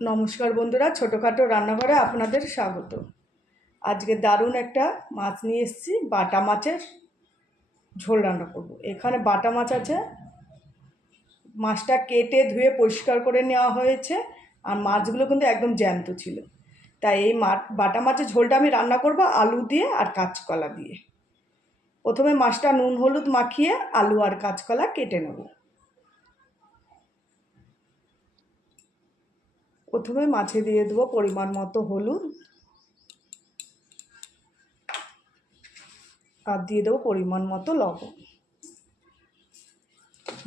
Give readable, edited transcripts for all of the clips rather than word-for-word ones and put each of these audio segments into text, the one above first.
নমস্কার বন্ধুরা, ছোটোখাটো রান্নাঘরে আপনাদের স্বাগত। আজকে দারুণ একটা মাছ নিয়ে এসেছি, বাটা মাছের ঝোল রান্না করব। এখানে বাটা মাছ আছে, মাছটা কেটে ধুয়ে পরিষ্কার করে নেওয়া হয়েছে, আর মাছগুলো কিন্তু একদম জ্যান্ত ছিল। তাই এই বাটা মাছের ঝোলটা আমি রান্না করব আলু দিয়ে আর কাঁচকলা দিয়ে। প্রথমে মাছটা নুন হলুদ মাখিয়ে আলু আর কাঁচকলা কেটে নেব। প্রথমে মাছে দিয়ে দেবো পরিমাণ মতো হলুদ, আর দিয়ে দেবো পরিমাণ মতো লবণ।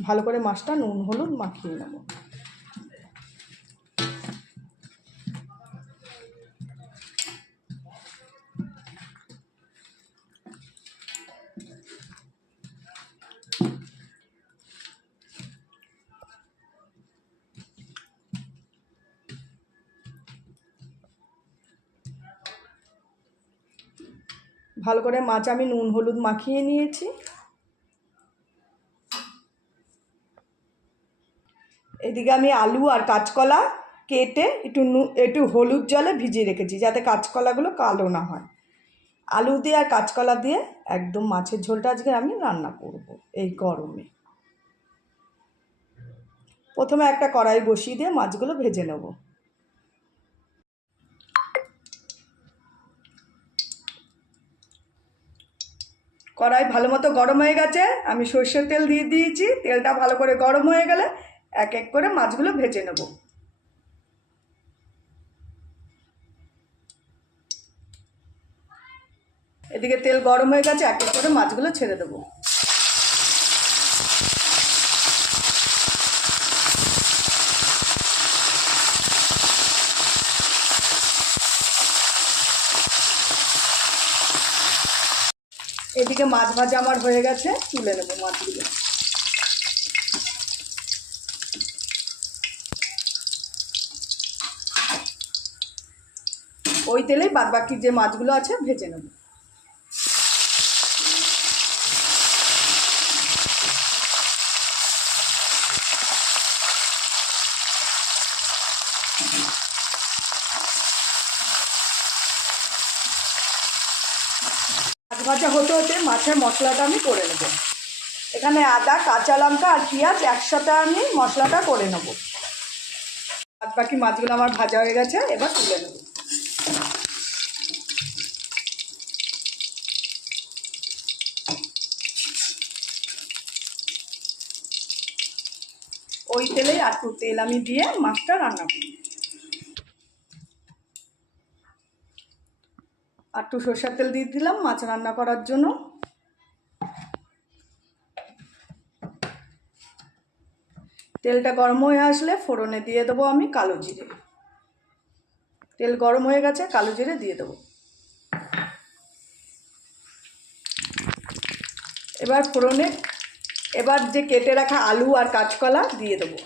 ভালো করে মাছটা নুন হলুদ মাখিয়ে নেব। ভালো করে মাছ আমি নুন হলুদ মাখিয়ে নিয়েছি। এদিকে আমি আলু আর কাঁচকলা কেটে একটু হলুদ জলে ভিজিয়ে রেখেছি, যাতে কাঁচকলাগুলো কালো না হয়। আলু দিয়ে আর কাঁচকলা দিয়ে একদম মাছের ঝোলটা আজকে আমি রান্না করব এই গরমে। প্রথমে একটা কড়াই বসিয়ে দিয়ে মাছগুলো ভেজে নেব। কড়াই ভালো মতো গরম হয়ে গেছে, আমি সর্ষের তেল দিয়ে দিয়েছি। তেলটা ভালো করে গরম হয়ে গেলে এক এক করে মাছগুলো ভেজে নেব। এদিকে তেল গরম হয়ে গেছে, এক এক করে মাছগুলো ছেড়ে দেবো। এদিকে মাছ ভাজা আমার হয়ে গেছে, তুলে নেবো মাছগুলো। ওই তেলেই বাদবাকি যে মাছগুলো আছে ভেজে নেব। মাছ ভাজা হতে হতে মাছের মশলাটা আমি করে নেব। এখানে আদা, কাঁচা লঙ্কা আর পেঁয়াজ একসাথে আমি মশলাটা করে নেব। বাদবাকি মাছগুলো আমার ভাজা হয়ে গেছে, এবার তুলে নেব। ওই তেলেই একটু তেল আমি দিয়ে মাছটা রান্না করি। আর একটু সরষের তেল দিয়ে দিলাম মাছ রান্না করার জন্য। তেলটা গরম হয়ে আসলে ফোড়নে দিয়ে দেবো আমি কালো জিরে। তেল গরম হয়ে গেছে, কালো জিরে দিয়ে দেবো। এবার ফোড়নে যে কেটে রাখা আলু আর কাঁচকলা দিয়ে দেবো।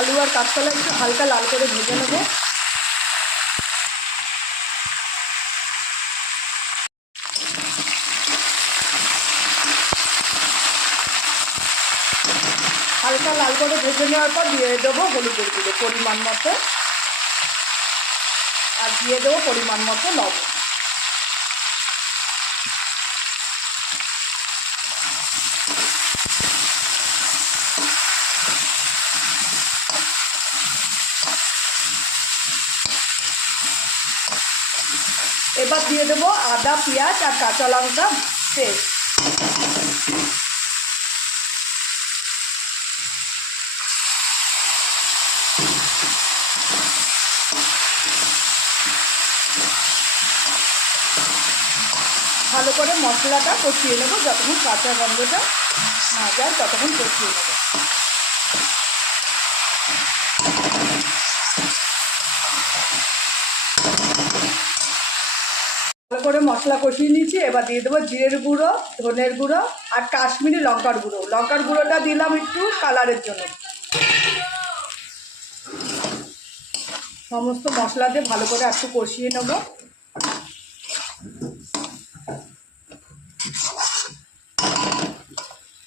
আলু আর কাঁচকলা একটু হালকা লাল করে ভেজে নেব। হালকা লাল করে ভেজে নেওয়ার পর দিয়ে দেবো হলুদের গুঁড়ো পরিমাণ মতো, আর দিয়ে দেবো পরিমাণ মতো লবণ। এবার দিয়ে দেবো আদা, পেঁয়াজ আর কাঁচা লঙ্কা পেস্ট। ভালো করে মশলাটা কষিয়ে নেবো, যতক্ষণ কাঁচা গন্ধটা না যায় ততক্ষণ কষিয়ে নেবো। ভালো করে মশলা কষিয়ে নিয়েছি, এবার দিয়ে দেবো জিরের গুঁড়ো, ধনের গুঁড়ো আর কাশ্মীরি লঙ্কার গুঁড়ো। লঙ্কার গুঁড়োটা দিলাম একটু কালারের জন্য। সমস্ত মশলা দিয়ে ভালো করে একটু কষিয়ে নেব।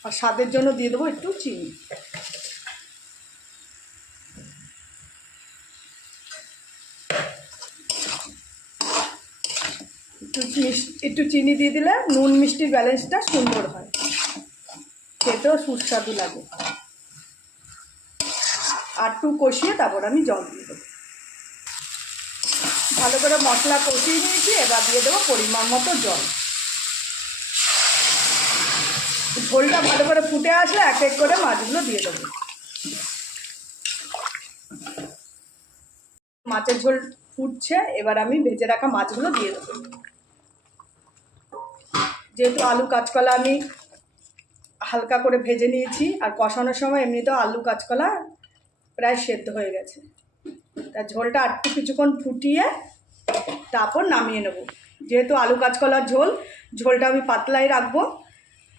আর স্বাদের জন্য দিয়ে দেবো একটু চিনি। একটু চিনি দিয়ে দিলে নুন মিষ্টির ব্যালেন্সটা সুন্দর হয়, খেতেও সুস্বাদু লাগে। আর একটু কষিয়ে তারপর আমি জল দিয়ে দেবো। ভালো করে মশলা কষিয়ে নিয়েছি, এবার দিয়ে দেবো পরিমাণ মতো জল। ঝোলটা ভালো করে ফুটে আসলে এক এক করে মাছগুলো দিয়ে দেবো। মাছের ঝোল ফুটছে, এবার আমি ভেজে রাখা মাছগুলো দিয়ে দেবো। যেহেতু আলু কাঁচকলা আমি হালকা করে ভেজে নিয়েছি, আর কষানোর সময় এমনিতেও আলু কাঁচকলা প্রায় সেদ্ধ হয়ে গেছে, তা ঝোলটা একটু কিছুক্ষণ ফুটিয়ে তারপর নামিয়ে নেব। যেহেতু আলু কাঁচকলার ঝোল, ঝোলটা আমি পাতলাই রাখবো,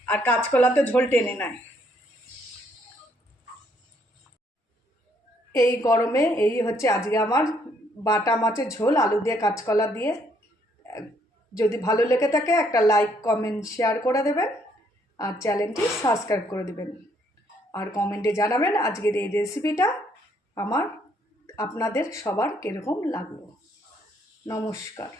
আর কাঁচকলাতে ঝোল টেনে নেয়। এই গরমে এই হচ্ছে আজকে আমার বাটা মাছের ঝোল আলু দিয়ে কাঁচকলা দিয়ে। যদি ভালো লেগে থাকে একটা লাইক কমেন্ট শেয়ার করে দেবেন, আর চ্যানেলটি সাবস্ক্রাইব করে দেবেন, আর কমেন্টে জানাবেন আজকের এই রেসিপিটা আপনাদের সবার কীরকম লাগলো। নমস্কার।